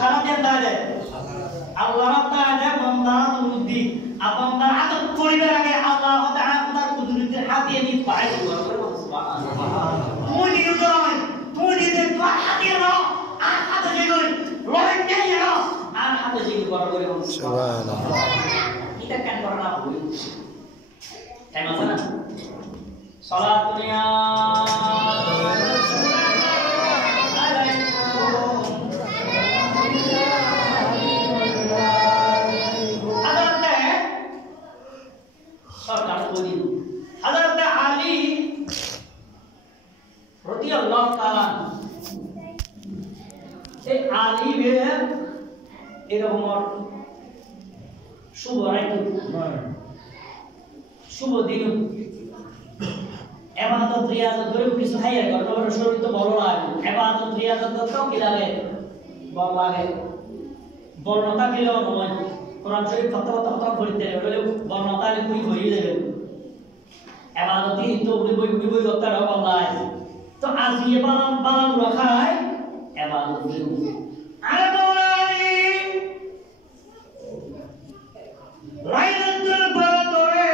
খারাপের দাঁড়ে আল্লাহ তাআলা বান্দার উদ্দি বান্দার আদত করিবার আগে আল্লাহ তাআলা তার কুদরতের হাতে নি পায় সুবহানাল্লাহ মুনি উদয় মুনি দে তো হাতে না আর হাতে যেগুলো রহিম নেই না আর হাতে যেগুলো বড় করে সুবহানাল্লাহ এটা কেন করনা ভুল তাই মাঝে না সালাত দুনিয়া हज़रत आली रज़ियल्लाहु ताआला এই আলী এর এরকম শুভ রাত শুভ দিন ইবাদত রিয়াজত করে কিছু হাইয়া গর্ব শরীর তো ভালো লাগে ইবাদত রিয়াজত তো কি লাগে ভালো লাগে বর্ণতা দিলেও নয় কোরআন শরীফ কথা বলতে হলে বর্ণতা লিখি হয়ে যাবে ইবাদতি তো বই দরকার হবে তো আজি বালাম রাখায় ইবাদত আর বলানি লাইলাতুল বদরে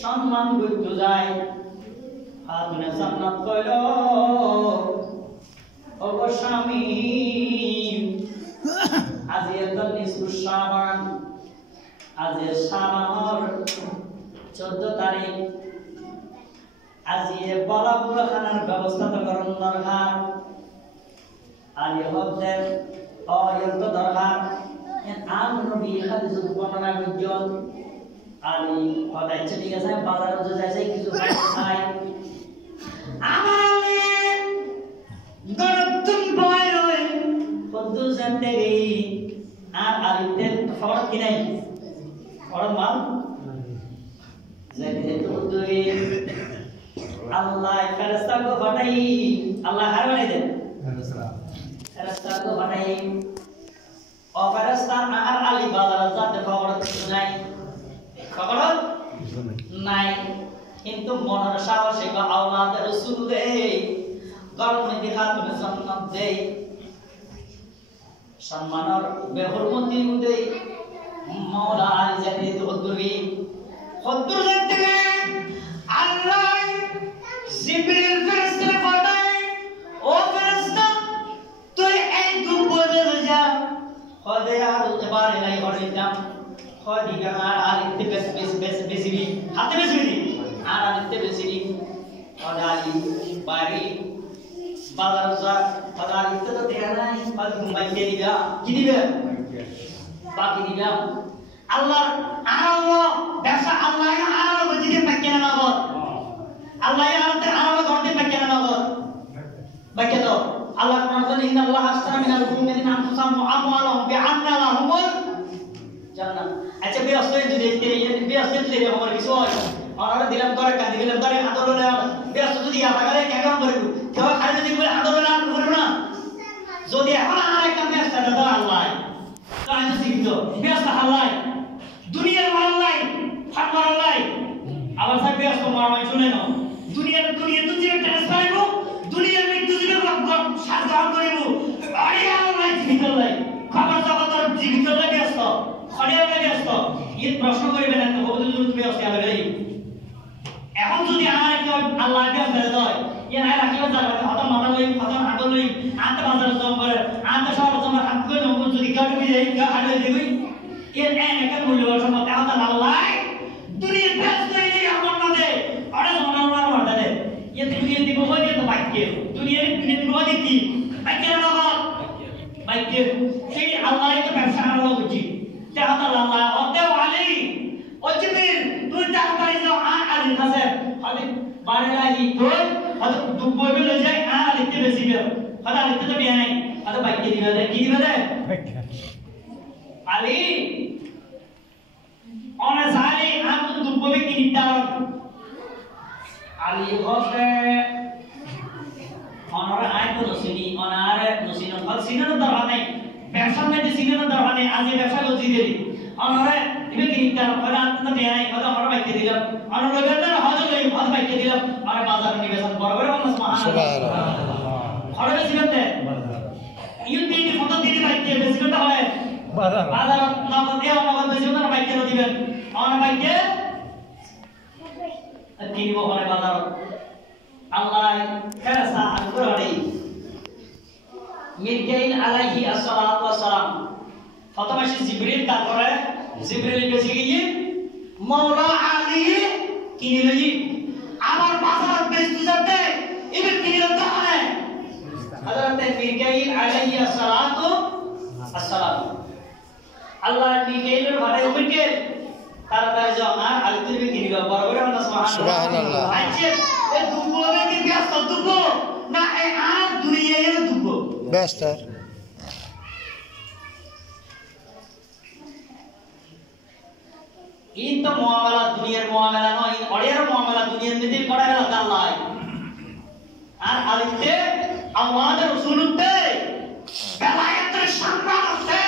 সম্মান করতে যায় আদনে জান্নাত কইল ও স্বামী আজি এত নিসু শাবান আজি শাবানর 14 তারিখ আজি বলাপুরা খানার ব্যবস্থা তো করুন দরকার আলী হচ্ছে অয়ন্ত দরকার আম নবী হাদিস বর্ণনা বিজ্ঞান আলী হদাই ঠিক আছে বাজারে যাইছে কিছু খাই আমারে গরতুন বয় রয় কদ্দু জানতে গই আর আলীদের ফরক কি নাই ফরক মাল যাইতে তো দুই আল্লাহ ফেরেশতা কো বানাই আল্লাহ হার বানাই দেন ফেরেশতা কো বানাই ও ফেরেশতা আর আলী বাজার যাতে খবর নাই খবর নাই কিন্তু মনের সাহসে গো আওলাদ রাসূল দে গরমে দেখা তুমি সম্মান দে সম্মানর বেহরমতি দে মাওলা আলী যাতে তো দুই কদ্দুর জানতে আল্লাহ জিবরিল ফেরেশতা পাঠায় ও ফেরেশতা তুই এই দুপুরে যা খদে আর এবারে নাই হরিতাম খদি আর আলিতে বেশি হাতে বেশি আর আলিতে বেশি খদা আলি বাড়ি বাজার যা খদা আলিতে তো দেখা নাই বাদ ঘুমাই দিবা কি দিবে বাকি দিবা আল্লাহ আল্লাহ ব্যবসা আল্লাহ আল্লাহ বুঝিয়ে পাকে না নগদ আল্লাহ আল্লাহ গন্ডে পাকে না নগদ পাকে তো আল্লাহ কোরআন ইন্নাল্লাহ আশতারা মিনাল মুমিনিনা আনফুসাহুম ওয়া আমওয়ালাহুম বিআন্না লাহুমুল জান্নাত আচ্ছা ব্যস্ত যদি ব্যস্ত যদি আমার কিছু হয় আর দিলাম করে কাঁদি দিলাম করে আদরলে ব্যস্ত যদি আপারে কেমন করব কেউ খালি যদি বলে আদরলে আর করব না যদি এখন আর একটা ব্যস্ত দাদা আল্লাহ তাই জীবিত ব্যস্ত আল্লাহ দুনিয়ার মাল্লাই ফাট মাল্লাই আবার সব ব্যস্ত মারমাই শুনে নাও দুনিয়ার তো যে ট্রান্সফার করব দুনিয়ার মৃত্যু দিবে সাজা করিব আরে আল্লাহ জীবিত লাই খবর জগতের জীবিত লাই ব্যস্ত খড়িয়া লাই ব্যস্ত এই প্রশ্ন করিবে না তো বহুত দূর ব্যস্ত হবে এখন যদি আমার একটা আল্লাহ ব্যস্ত হয় এর আগে রাখিব জায়গা হয়তো মাথা লই হয়তো হাত লই আনতে বাজার জম করে আনতে শহর জম হাত করে নম যদি কাটু বিয়ে হাড়ে দিবি এর একটা মূল্যবান সম্পদ এখন আল্লাহ দুনিয়ার ব্যস্ত এই আমার মধ্যে আরে জমানোর মধ্যে ये दुनिया की बहुत ये तो बाकी दुनिया की बहुत ही बाकी ना लोग बाकी से अल्लाह के व्यवसाय वाला बुझी क्या अल्लाह होते वाली और जिबिर तू चाहता है जो आली खासे खाली बारेला ही तो और दुबो में ले जाए आली के बेसी में खाली आली तो भी नहीं अरे बाकी दिया दे की दिया दे आली और साले आप तो दुबो में की निता আলী হচ্ছে অনারে আইতো নসিনি অনারে নসিনো ফল সিনানো দরকার নাই ব্যবসা মধ্যে সিনানো দরকার নাই আজ ব্যবসা লজি দেরি অনারে দিবে কি নিতার ফলা তো দেয় নাই কথা আমরা বাইকে দিলাম অনারে বেদন হজ লই হজ বাইকে দিলাম আর বাজার নিবেশন বড় বড় সুবহানাল্লাহ খরবে সিনতে ইউতি ফটো দিন যদি বাইকে বেশি করতে হয় বাজার নগদ এ নগদ বেশি করতে বাইকে দিবেন অন বাইকে কিনবো হয় বাজার আল্লাহ ফেরেশতা আল-কুরআনি মিকাইল আলাইহি আসসালাতু ওয়াসসালাম প্রথমে জিবরিল তারপরে জিবরিল বেশি গিয়ে মাওলা আলী কিনে লই আবার বাজার বেচতে যাবে এবার কিনে লতে হয় হযরত মিকাইল আলাইহি আসসালাতু আসসালাম আল্লাহ মিকাইলের ঘরে উঠে তাড়াতাড়ি যাও আর আলী তুমি কিনবা বরাবর আল্লাহ সুবহানাল্লাহ আচ্ছা এ দুববে কি ব্যস্ত দুব না এ আর দুনিয়ায় দুব ব্যস্ত इन तो मुआमला दुनिया मुआमला नो इन ओडियर मुआमला दुनिया में दिल पड़ा है अल्लाह আর আলিতে আমাদের রসুলতে বেলায়েতের সম্মান আছে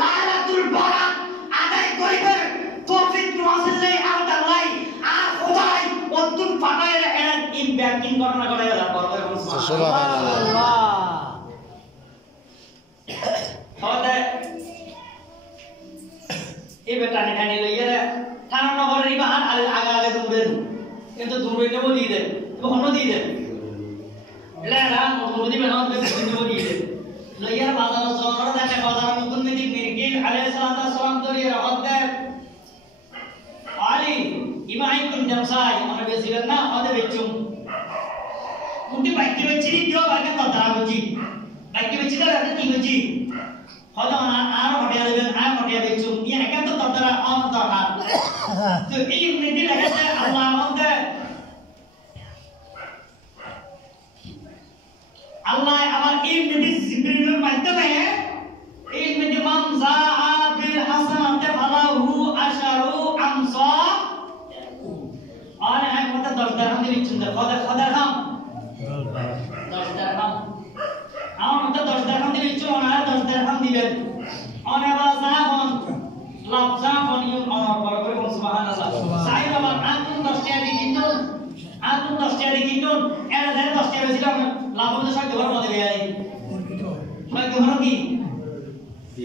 লাইলাতুল বারাত আদায় করিবে তৌফিক নওয়াজে আল্লাহ আর খোদাই অতুন ফাটায় এর ইন ব্যাকিং করনা করে গেল সুবহানাল্লাহ হতে এই বেটানে খানি লইয়া রে থানা নগরের ইবাহান আগা আগে দূরে কিন্তু দূরে নেব দিয়ে দেন কখনো দিয়ে দেন লেরা মুদি বানাও নেব দিয়ে দেন লইয়া বাজার সরকার দেখে বাজার মুকুন মিদি মিরকিল আলাইহিস সালাতু ওয়াসসালাম দরিয়া রাহতে আলী ইমাই কুন জামসাই আমরা বেসিলেন না ওদে বেচুম মুটি বাইকে বেচি দিও বাকে ততরা বুঝি বাইকে বেচি দা কি বুঝি হয়তো আর হটিয়া দেবেন আর হটিয়া বেচুম ইয়া একান্ত ততরা অন্তরহাত তো এই নীতি লেগেছে আল্লাহ আমাদের আল্লাহ আমার এই নীতি জিবরিলের মাধ্যমে এই নীতি মান জাআ বিল হাসানাতি ফালাহু আশারু আমসা আর এক মত 10 দিরহাম দিচ্ছেন খদা খাম 10 দিরহাম আমার মত 10 দিরহাম দিচ্ছেন আর 10 দিরহাম দিবেন অনেবা জাহান লাফজা বনিউ অনর বরাবর সুবহানাল্লাহ সাইদ আমার আতুন 10 টাকা দিকিনুন আতুন 10 টাকা দিকিনুন এর ধরে 10 টাকা বেশিলাম লাভ হতে সব ঘর মধ্যে দেয় কয় ঘর কি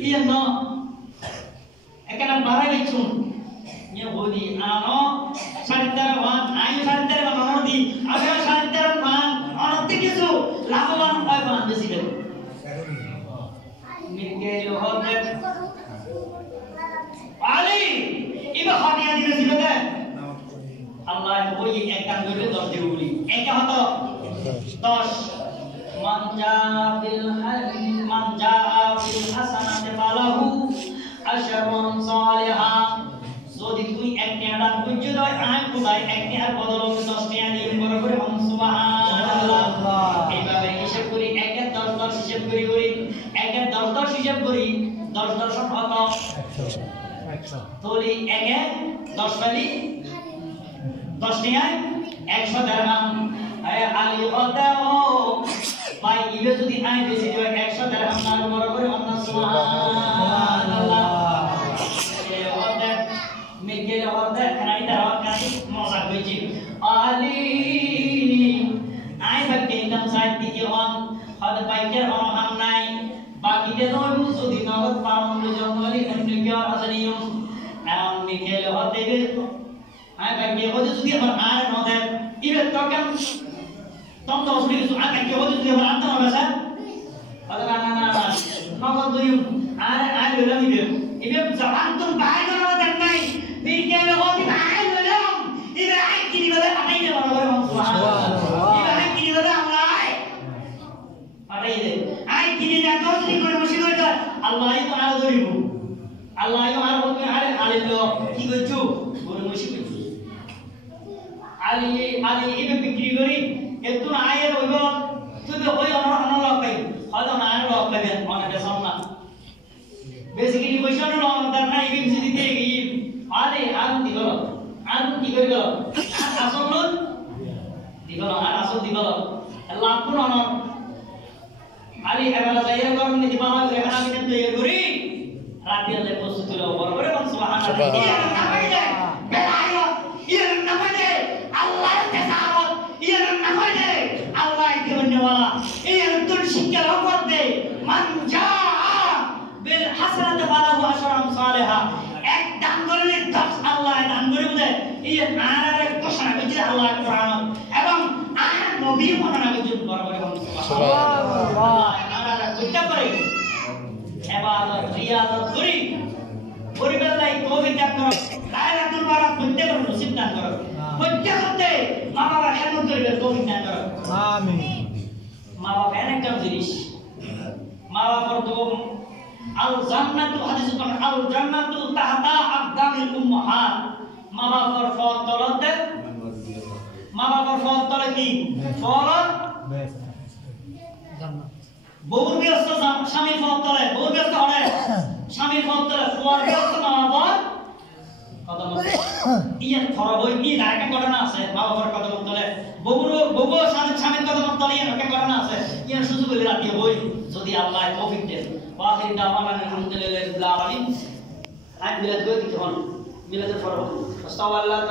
ইয়া ন একানা বাড়াই দিছুন নিয়ে বলি আনো সাইদার ওয়ান আই সাইদার ওয়ান দি আগে সাইদার ওয়ান অনতে কিছু লাভবান হয় বান বেশি দেব মিরকে হতে আলী ইবা খানিয়া দিবে দিবে আল্লাহ ওই এক কান করে 10 দিব বলি একা হতো 10 মান জাবিল হাসানাতি ফালাহু আশরুন সালিহা যদি তুই এক টাকা বুঝে দাও আয় খোদাই এক টাকার বদলে 10 টাকা দিন বরাবর হম সুবহানাল্লাহ এইভাবে হিসাব করি এক 10 হিসাব করি এক 10 হিসাব করি 10 কত 100 তোলি এক 10 বালি 10 টাকায় 100 দিরহাম আয় আলী হদাও ভাই ইবে যদি আয় বেশি হয় 100 দিরহাম তার বরাবর আল্লাহ সুবহানাল্লাহ এই হদা মিগেল হদা খানাই দাও কাই মজা হইছে আলী আয় বাকি ইনকাম সাইড দিকে অন হদা বাইকের অনহাম নাই বাকিতে নয় যদি নগদ পাউন্ড জঙ্গলি অন্যকে আজনিয়ম নাম মিগেল হদে আয় বাকি হদে যদি আমার আর নদে ইবে তখন তখন তো আসলে কিছু আগে কি হতো যদি আমরা আনতে হবে স্যার আরে না নগদ দুই আর লইলাম ইবে জবান তো বাইরে না নাই বিকেলে হতে আই লইলাম ইবে আই কি বলে পাঠাই দে বড় বড় সুবহানাল্লাহ ইবে আই কি বলে আমরা পাঠাই দে আই কি না তো যদি করে বসে করে আল্লাহই তো আর ধরিব আল্লাহই আর বলবে আরে আলিলো কি কইছো করে বসে কইছো আলি ইবে বিক্রি করি এত আয়ের হইব তুই ওই অনর লক পাই হয়তো না আর লক পাবেন অনেক সামনা বেসিক্যালি কোশ্চেন হলো আমাদের না ইবি বিসি দিতে গই আরে আর দিগল আর কি করি গেল আর আসল লোন দিগল আর আসল দিগল লাভ কোন অনর আলি এবারে যাইয়া করম নি দিবা না এখানে আমি তৈরি করি রাতে আলে প্রস্তুতি লও বরাবর কোন সুবহানাল্লাহ বেলায় ইয়ের নামে আল্লাহর তেসারত ইয়ের নামে আল্লাহ দেওয়ালা এই নতুন শিক্ষার উপর দে মান জাআ এই নারে ঘোষণা করছে আল্লাহ কোরআন এবং আর নবী মনে করছে বরাবর সুবহানাল্লাহ নারে কইতে পারে ইবাদত রিয়াদত করি পরিবেলাই তৌফিক দান করো লাইলাতুল বারাত করতে পারো নসিব দান করো করতে করতে মা বাবা খেদমত করবে তৌফিক দান করো আমিন মা বাবা একটা জিনিস মা বাবার তো আল জান্নাতু হাদিস কোন আল জান্নাতু তাহতা আকদামিল উম্মাহাত মা বাবার ফতলতে মা বাবার ফতলে কি ফলত জান্নাত বহু ব্যস্ত স্বামীর ফতলে বহু ব্যস্ত হলে স্বামীর ফতলে ফল ব্যস্ত মা বাবার কদম ইয়া ফরবই কি ঢাকা ঘটনা আছে মা বাবার কদম তলে বহু স্বামীর কদম তলে ঢাকা ঘটনা আছে ইয়া শুধু বলে রাখি বই যদি আল্লাহ তৌফিক দেন ওয়াখির দাওয়ানা আলহামদুলিল্লাহি রাব্বিল আলামিন আই মিলাদ গই দিতে হন মিলাদের ফরব আস্তাগফিরুল্লাহ